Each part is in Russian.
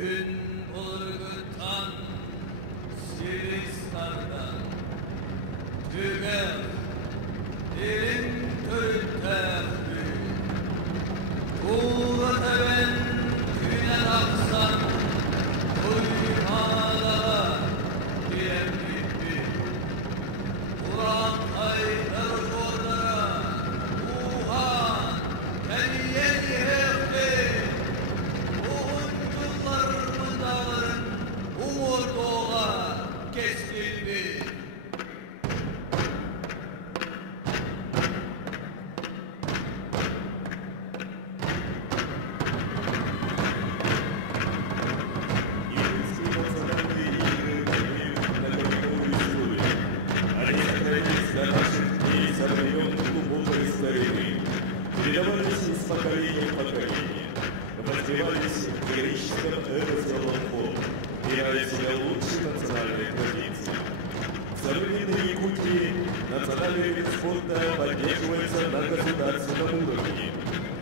Gün ırgıtan Siristan'dan Tüger Dilim tültehli Tuğla ben güne aksan Uyumada Diyemlikli Ulan aylar bordara Wuhan Keniyeni hefti Uğuncullarımı dağların Umur doğa Kesildi передавались из поколения в поколение, развивались в героическом эволюционном фоне, меняя себя лучшие национальные традиции. В современной Якутии национальный вид спорта поддерживается на государственном уровне.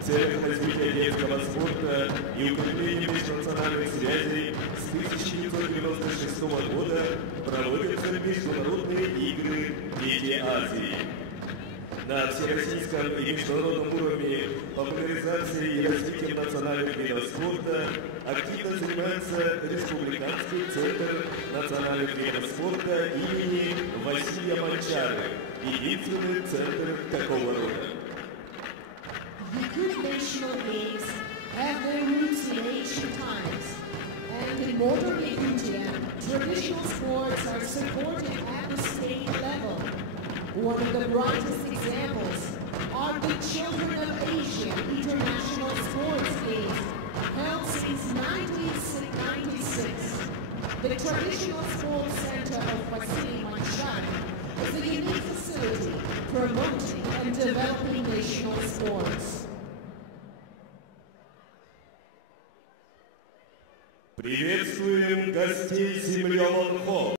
В целях развития детского спорта и укрепления межнациональных связей с 1996 года проводятся международные игры «Дети Азии». На всероссийском и международном уровне популяризацией и развитием национальных видов спорта активно занимается Республиканский центр национальных видов спорта имени Василия Манчары, единственный центр такого рода. Yakut National Games have their roots in ancient times, and in modern Yakutia, traditional sports are supported at the state level. One of the brightest examples are the Children of Asia International Sports Games, held since 1996. The Traditional Sports Center of Vasily Manchari is a unique facility promoting and developing national sports. Приветствуем гостей земли Олонхо!